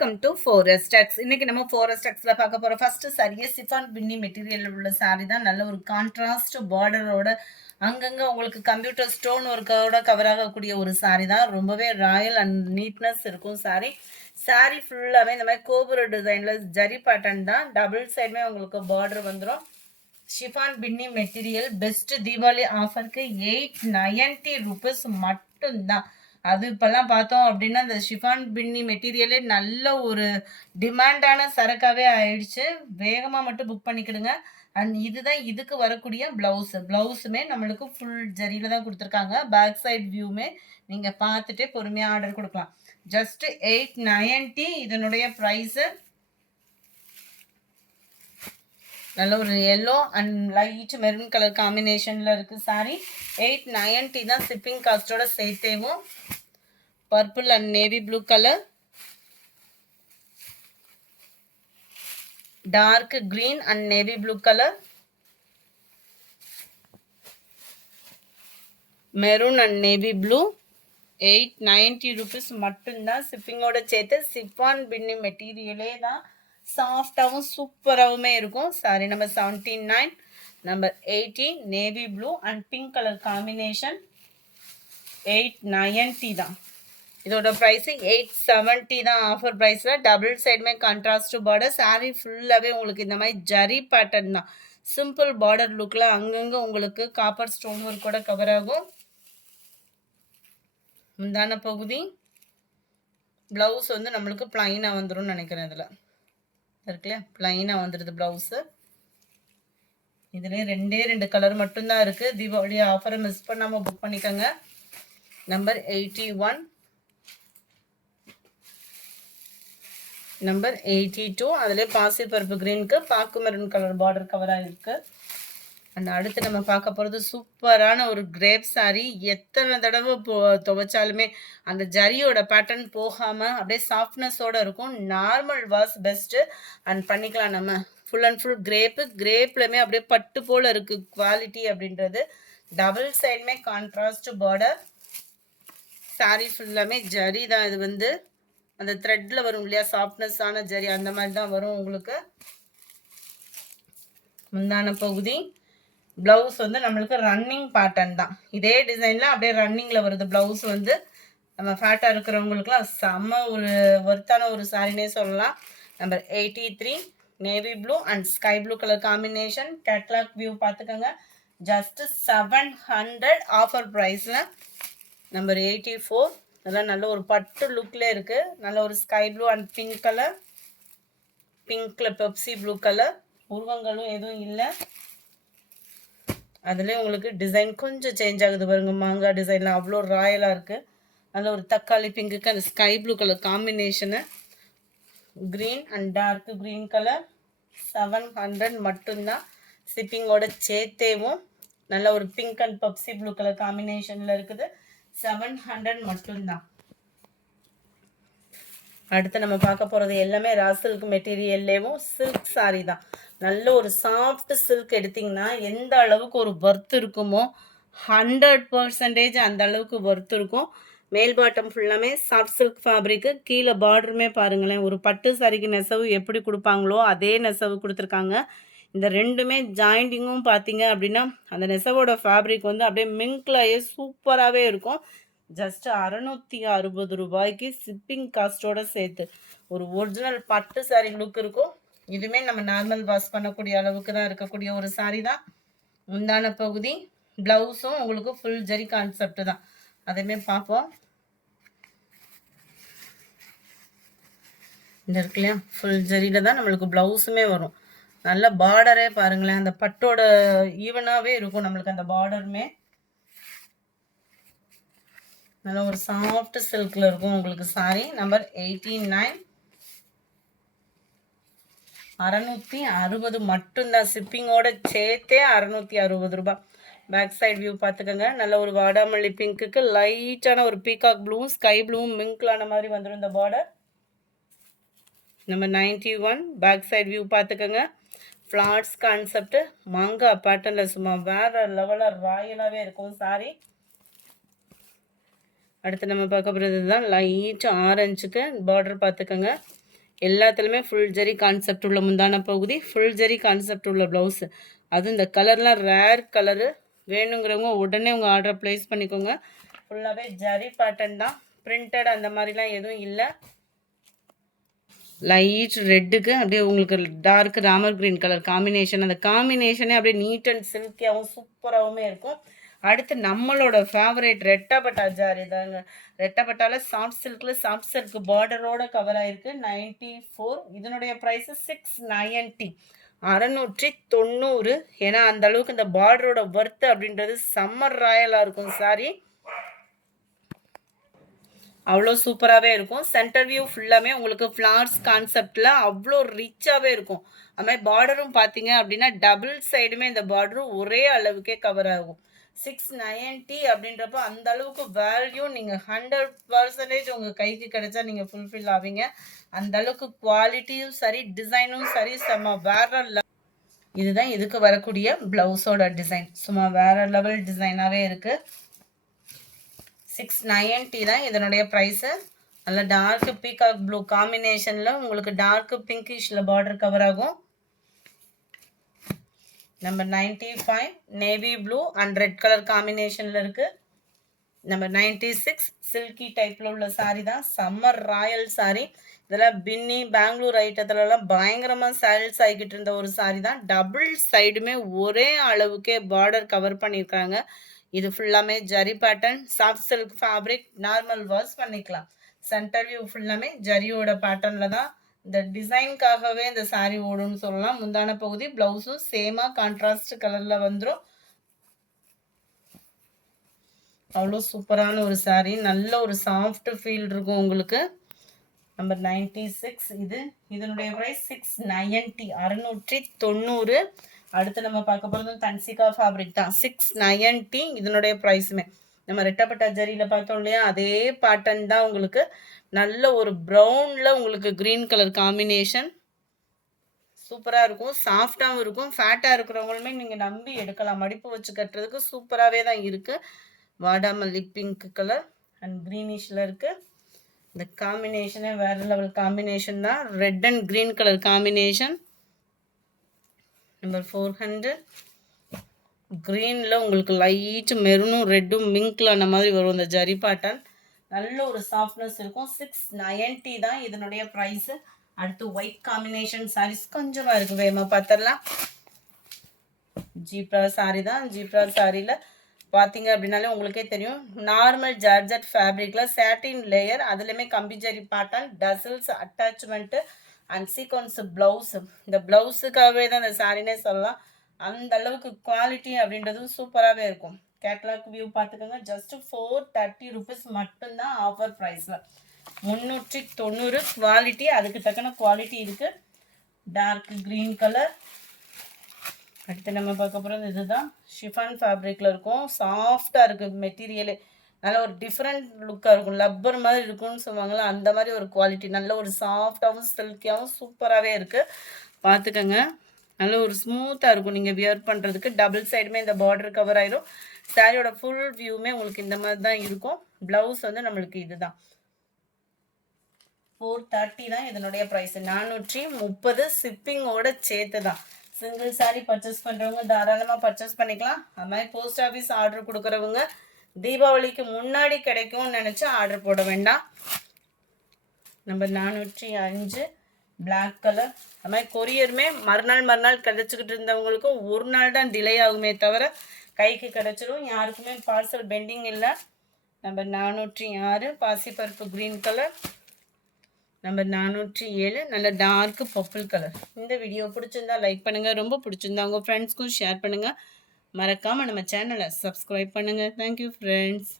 Welcome to forest டெக்ஸ். இன்னைக்கு நம்ம forest டெக்ஸ்ல பார்க்க போற ஃபர்ஸ்ட் சாரியே சிஃபான் பின்னி மெட்டீரியல் உள்ள சாரி தான். நல்ல ஒரு கான்ட்ராஸ்ட் பார்டரோட அங்கங்க உங்களுக்கு கம்ப்யூட்டர் ஸ்டோன் ஒர்க்கோட கவர் ஆகக்கூடிய ஒரு சாரி தான். ரொம்பவே ராயல் அண்ட் நீட்னஸ் இருக்கும் சாரி. சாரி ஃபுல்லாவே இந்த மாதிரி கோபுர டிசைன்ல ஜரி பேட்டர்ன் தான். டபுள் சைடுமே உங்களுக்கு பார்டர் வந்துடும். ஷிஃபான் பின்னி மெட்டீரியல் பெஸ்ட் தீபாவளி ஆஃபருக்கு 890 rupees மட்டும்தான். அது இப்போல்லாம் பார்த்தோம் அப்படின்னா இந்த ஷிஃபான் பின்னி மெட்டீரியலே நல்ல ஒரு டிமாண்டான சரக்காகவே ஆயிடுச்சு. வேகமாக மட்டும் புக் பண்ணிக்கிடுங்க. அண்ட் இதுதான் இதுக்கு வரக்கூடிய ப்ளவுஸுமே நம்மளுக்கு ஃபுல் ஜரியில் தான் கொடுத்துருக்காங்க. பேக் சைட் வியூமே நீங்கள் பார்த்துட்டே பொறுமையாக ஆர்டர் கொடுக்கலாம். ஜஸ்ட் 890 இதனுடைய ப்ரைஸு. நல்ல ஒரு yellow and light maroon colour காம்பினேஷனில் இருக்குது சாரி. 890 தான் ஷிப்பிங் காஸ்ட்டோட சேர்த்தேவும். Purple and navy blue colour, dark green and navy blue colour, maroon and navy blue. 890 rupees மட்டும்தான் ஷிப்பிங்கோட சேர்த்து. சிஃபான் பின்னி மெட்டீரியலே தான். சாஃப்டாகவும் சூப்பராகவுமே இருக்கும். Sorry number 79, number 80 navy blue and pink colour combination. 890 தான் இதோட ப்ரைஸு. 870 தான் ஆஃபர் ப்ரைஸில். டபுள் சைடுமே கான்ட்ராஸ்ட் பார்டர். சாரீ ஃபுல்லாகவே உங்களுக்கு இந்த மாதிரி ஜரி பேட்டர்ன் தான். சிம்பிள் பார்டர் லுக்கில் அங்கங்கே உங்களுக்கு காப்பர் ஸ்டோன் ஒர்க் கூட கவர் ஆகும். முந்தான பகுதி ப்ளவுஸ் வந்து நம்மளுக்கு ப்ளைனாக வந்துடும் நினைக்கிறேன். இதில் இருக்குல்லையா, ப்ளைனாக வந்துடுது ப்ளவுஸு. இதுலேயே 2 கலர் மட்டும்தான் இருக்குது. தீபாவளி ஆஃபரை மிஸ் பண்ணாமல் புக் பண்ணிக்கோங்க. Number 81, number 82. அதிலே பாசி பருப்பு க்ரீனுக்கு பாக்கு மெரூன் கலர் பார்டர் கவர் ஆகிருக்கு. அண்ட் அடுத்து நம்ம பார்க்க போகிறது சூப்பரான ஒரு கிரேப் சாரீ. எத்தனை தடவை துவைச்சாலுமே அந்த ஜரியோட பேட்டர்ன் போகாமல் அப்படியே சாஃப்ட்னஸோடு இருக்கும். நார்மல் வாஷ் பெஸ்ட்டு அண்ட் பண்ணிக்கலாம் நம்ம. ஃபுல் அண்ட் ஃபுல் கிரேப்லையுமே அப்படியே பட்டு போல் இருக்குது குவாலிட்டி அப்படின்றது. டபுள் சைடுமே கான்ட்ராஸ்ட் பார்டர். சாரீ ஃபுல்லாமே ஜரி தான். இது வந்து அந்த த்ரெட்டில் வரும் இல்லையா, சாஃப்ட்னஸான ஜரி அந்த மாதிரி தான் வரும் உங்களுக்கு. முந்தான பகுதி ப்ளவுஸ் வந்து நம்மளுக்கு ரன்னிங் பேட்டர்ன் தான். இதே டிசைனில் அப்படியே ரன்னிங்கில் வருது ப்ளவுஸ் வந்து. நம்ம ஃபேட்டாக இருக்கிறவங்களுக்குலாம் செம்ம ஒரு ஒர்த்தான ஒரு சாரினே சொல்லலாம். Number 83 navy blue and sky blue colour combination. Catalogue view பார்த்துக்கோங்க. ஜஸ்ட் 700 ஆஃபர் ப்ரைஸில். நம்பர் 84 அதெல்லாம் நல்ல ஒரு பட்டு லுக்கில் இருக்குது. நல்ல ஒரு sky blue and pink colour. பிங்க்கில் பெப்சி ப்ளூ கலர். உருவங்களும் எதுவும் இல்லை. அதுலேயே உங்களுக்கு டிசைன் கொஞ்சம் சேஞ்ச் ஆகுது பாருங்க. மாங்காய் டிசைனில் அவ்வளோ ராயலாக இருக்குது. நல்ல ஒரு தக்காளி பிங்குக்கு அந்த sky blue colour combination. Green and dark green colour. 700 மட்டும்தான் ஷிப்பிங்கோட சேர்த்தேவும். நல்ல ஒரு பிங்க் அண்ட் பப்சி ப்ளூ கலர் காம்பினேஷனில் இருக்குது. 700 மட்டும்தான். அடுத்து நம்ம பார்க்க போகிறது எல்லாமே ரா சில்க் மெட்டீரியல்லேயும் சில்க் சாரீ தான். நல்ல ஒரு சாஃப்ட் சில்க் எடுத்திங்கன்னா எந்த அளவுக்கு ஒரு ஒர்த் இருக்குமோ 100% அந்த அளவுக்கு ஒர்த் இருக்கும். மேல் பாட்டம் ஃபுல்லாமே சாஃப்ட் சில்க் ஃபேப்ரிக்கு. கீழே பார்டருமே பாருங்களேன், ஒரு பட்டு சாரிக்கு நெசவு எப்படி கொடுப்பாங்களோ அதே நெசவு கொடுத்துருக்காங்க. இந்த ரெண்டுமே ஜாயிண்டிங்கும் பார்த்தீங்க அப்படின்னா அந்த நெசவோட ஃபேப்ரிக் வந்து அப்படியே மிங்க்லையே சூப்பராகவே இருக்கும். ஜஸ்ட் 660 ரூபாய்க்கு ஷிப்பிங் காஸ்ட்டோட சேர்த்து ஒரு ஒரிஜினல் பட்டு சாரீ லுக் இருக்கும். இதுவுமே நம்ம நார்மல் வாஷ் பண்ணக்கூடிய அளவுக்கு தான் இருக்கக்கூடிய ஒரு சாரீ தான். முந்தான பகுதி ப்ளவுஸும் உங்களுக்கு ஃபுல் ஜரி கான்செப்ட் தான். அதையுமே பார்ப்போம். இந்த இருக்கு இல்லையா, ஃபுல் ஜரியில் தான் நம்மளுக்கு ப்ளவுஸுமே வரும். நல்ல பார்டரே பாருங்களேன், அந்த பட்டோட ஈவனாகவே இருக்கும் நம்மளுக்கு அந்த பார்டருமே. நல்ல ஒரு சாஃப்ட் சில்கில் இருக்கும் உங்களுக்கு சாரீ. நம்பர் 89 660 மட்டும்தான். ஷிப்பிங்கோட சேர்த்தே 660 ரூபாய். பேக் சைட் வியூ பார்த்துக்கோங்க. நல்ல ஒரு வாடாமல்லி பிங்க்குக்கு லைட்டான ஒரு பீகாக் ப்ளூவும் ஸ்கை ப்ளூவும் மிங்க்லான மாதிரி வந்துடும் இந்த border. Number 91 back side view பார்த்துக்கோங்க. ஃப்ளாட்ஸ் கான்செப்ட் மாங்காய் பேட்டர்னில் சும்மா வேறு லெவலில் ராயலாகவே இருக்கும் சாரீ. அடுத்து நம்ம பார்க்க போகிறது தான் லைட் ஆரஞ்சுக்கு பார்டர் பார்த்துக்கோங்க. எல்லாத்துலேயுமே ஃபுல் ஜரி கான்செப்ட் உள்ள முந்தான பகுதி, ஃபுல் ஜரி கான்செப்ட் உள்ள ப்ளவுஸு. அதுவும் இந்த கலர்லாம் ரேர் கலரு. வேணுங்கிறவங்க உடனே உங்கள் ஆர்டரை ப்ளேஸ் பண்ணிக்கோங்க. ஃபுல்லாகவே ஜரி பேட்டர்ன் தான், பிரிண்டட் அந்த மாதிரிலாம் எதுவும் இல்லை. லைட் ரெட்டுக்கு அப்படியே உங்களுக்கு டார்க் ராமர் கிரீன் கலர் காம்பினேஷன். அந்த காம்பினேஷனே அப்படியே நீட் அண்ட் சில்கியாகவும் சூப்பராகவுமே இருக்கும். அடுத்து நம்மளோட ஃபேவரேட் ரெட்டப்பட்டா ஜாரி தாங்க. ரெட்டப்பட்டாவில் சாஃப்ட் சில்கில் சாஃப்ட் சில்க் பார்டரோட கவர் ஆகிருக்கு. 94. இதனுடைய ப்ரைஸு 690, 690. ஏன்னா அந்த அளவுக்கு இந்த பார்டரோட ஒர்த்து அப்படின்றது சம்மர் ராயலாக இருக்கும் சாரி. அவ்வளோ சூப்பராகவே இருக்கும். சென்டர் வியூ ஃபுல்லாமே உங்களுக்கு ஃப்ளார்ஸ் கான்செப்டில் அவ்வளோ ரிச்சாகவே இருக்கும். அது மாதிரி பார்டரும் பார்த்தீங்க அப்படின்னா டபுள் சைடுமே இந்த பார்டரும் ஒரே அளவுக்கே கவர் ஆகும். 690 அப்படின்றப்ப அந்த அளவுக்கு வேல்யூ நீங்கள் 100% உங்கள் கைக்கு கிடைச்சா நீங்கள் ஃபுல்ஃபில் ஆவீங்க. அந்த அளவுக்கு குவாலிட்டியும் சரி, டிசைனும் சரி, செம்ம வேற இதுதான் இதுக்கு வரக்கூடிய ப்ளவுஸோட டிசைன். சும்மா வேற லெவல் டிசைனாகவே இருக்குது. 690 தான் இதனுடைய ப்ரைஸு. நல்ல டார்க் பீகாக் ப்ளூ காம்பினேஷனில் உங்களுக்கு டார்க் பிங்கிஷில் பார்டர் கவர் ஆகும். Number 95 navy blue and red colour காம்பினேஷனில் இருக்குது. நம்பர் 96 சில்கி டைப்பில் உள்ள சாரீ தான். Summer Royal sari. இதெல்லாம் பின்னி பெங்களூர் ஐட்டத்துலலாம் பயங்கரமாக சேல்ஸ் ஆகிக்கிட்டு இருந்த ஒரு சாரீ தான். டபுள் சைடுமே ஒரே அளவுக்கே பார்டர் கவர் பண்ணியிருக்காங்க. இது ஃபுல்லாமே zari pattern, soft silk fabric, normal wash பண்ணிக்கலாம். சென்டர் வியூ ஃபுல்லாமே ஜரியோட பேட்டர்னில் தான். இந்த டிசைனுக்காகவே இந்த சாரீ ஓடும்னு சொல்லலாம். முந்தான பகுதி ப்ளவுஸும் சேமாக கான்ட்ராஸ்ட் கலரில் வந்துடும். அவ்வளோ சூப்பரான ஒரு சாரீ. நல்ல ஒரு சாஃப்ட் ஃபீல் இருக்கும் உங்களுக்கு. நம்பர் 96 இதனுடைய ப்ரைஸ் 690, 690. அடுத்து நம்ம பார்க்க போகிறது தன்சிகா ஃபேப்ரிக் தான். 690 இதனுடைய ப்ரைஸுமே. நம்ம ரெட்டப்பட்டா ஜரியில் பார்த்தோம் இல்லையா, அதே பேட்டர்ன் தான் உங்களுக்கு. நல்ல ஒரு ப்ரௌனில் உங்களுக்கு க்ரீன் கலர் காம்பினேஷன் சூப்பராக இருக்கும். சாஃப்டாகவும் இருக்கும். ஃபேட்டாக இருக்கிறவங்களுமே நீங்கள் நம்பி எடுக்கலாம். மடிப்பு வச்சு கட்டுறதுக்கு சூப்பராகவே தான் இருக்குது. வாடாமல்லி பிங்க் கலர் அண்ட் க்ரீனிஷில் இருக்குது. இந்த காம்பினேஷனே வேறு லெவல் காம்பினேஷன் தான். Red and green colour combination. Number 400 க்ரீனில் உங்களுக்கு லைட் மெரூனும் ரெட்டும் மிங்க்ல அந்த மாதிரி வரும் இந்த ஜரி பேட்டர்ன். நல்ல ஒரு சாஃப்ட்னஸ் இருக்கும். 690 தான் இதனுடைய ப்ரைஸு. அடுத்து ஒயிட் காம்பினேஷன் சாரீஸ் கொஞ்சமாக இருக்குது, வேகமாக பார்த்துடலாம். ஜீப்ரா சாரீ தான். ஜீப்ரா சாரியில் பார்த்தீங்க அப்படின்னாலே உங்களுக்கே தெரியும், நார்மல் ஜார்ஜட் ஃபேப்ரிக்கில் சாட்டின் லேயர், அதுலேயுமே கம்பி zari pattern, tassels attachment and sequence blouse. இந்த ப்ளவுஸுக்காகவே தான் இந்த சாரினே சொல்லலாம். அந்த அளவுக்கு குவாலிட்டி அப்படின்றதும் சூப்பராகவே இருக்கும். கேட்லாக் வியூ பார்த்துக்கோங்க. ஜஸ்ட் 430 ருபீஸ் மட்டும்தான் ஆஃபர் ப்ரைஸில். 390 குவாலிட்டி. அதுக்கு தக்கன குவாலிட்டி இருக்குது. Dark green colour. அடுத்து நம்ம பார்க்க போகிறது இதுதான். ஷிஃபான் ஃபேப்ரிக்கில் இருக்கும். சாஃப்டாக இருக்குது மெட்டீரியலு. நல்ல ஒரு டிஃப்ரெண்ட் லுக்காக இருக்கும். லப்பர் மாதிரி இருக்கும்னு சொல்லுவாங்களா, அந்த மாதிரி ஒரு குவாலிட்டி. நல்ல ஒரு சாஃப்டாகவும் சில்கியாகவும் சூப்பராகவே இருக்குது. பார்த்துக்கோங்க. நல்ல ஒரு ஸ்மூத்தாக இருக்கும் நீங்கள் வியர் பண்ணுறதுக்கு. டபுள் சைடுமே இந்த பார்டர் கவர் ஆயிடும். சாரியோட ஃபுல் வியூமே உங்களுக்கு இந்த மாதிரி தான் இருக்கும். ப்ளவுஸ் வந்து நம்மளுக்கு இதுதான். 430 தான் இதனுடைய ப்ரைஸ். 430 ஷிப்பிங்கோட சேர்த்து தான். சிங்கிள் சாரீ பர்ச்சேஸ் பண்ணுறவங்க தாராளமாக பர்ச்சேஸ் பண்ணிக்கலாம். அது மாதிரி போஸ்ட் ஆஃபீஸ் ஆர்டர் கொடுக்குறவங்க தீபாவளிக்கு முன்னாடி கிடைக்கும்னு நினச்சி ஆர்டர் போட வேண்டாம். Number 405 black colour. அது மாதிரி கொரியருமே மறுநாள் கிடச்சிக்கிட்டு இருந்தவங்களுக்கும் ஒரு நாள் தான் டிலே ஆகுமே தவிர கைக்கு கிடச்சிடும். யாருக்குமே பார்சல் பெண்டிங் இல்லை. நம்பர் 406 பாசிப்பருப்பு க்ரீன் கலர். நம்பர் 407 நல்ல டார்க் பர்பிள் கலர். இந்த வீடியோ பிடிச்சிருந்தா லைக் பண்ணுங்கள். ரொம்ப பிடிச்சிருந்தா உங்கள் ஃப்ரெண்ட்ஸ்க்கும் ஷேர் பண்ணுங்கள். மறக்காமல் நம்ம சேனலை சப்ஸ்கிரைப் பண்ணுங்கள். Thank you friends.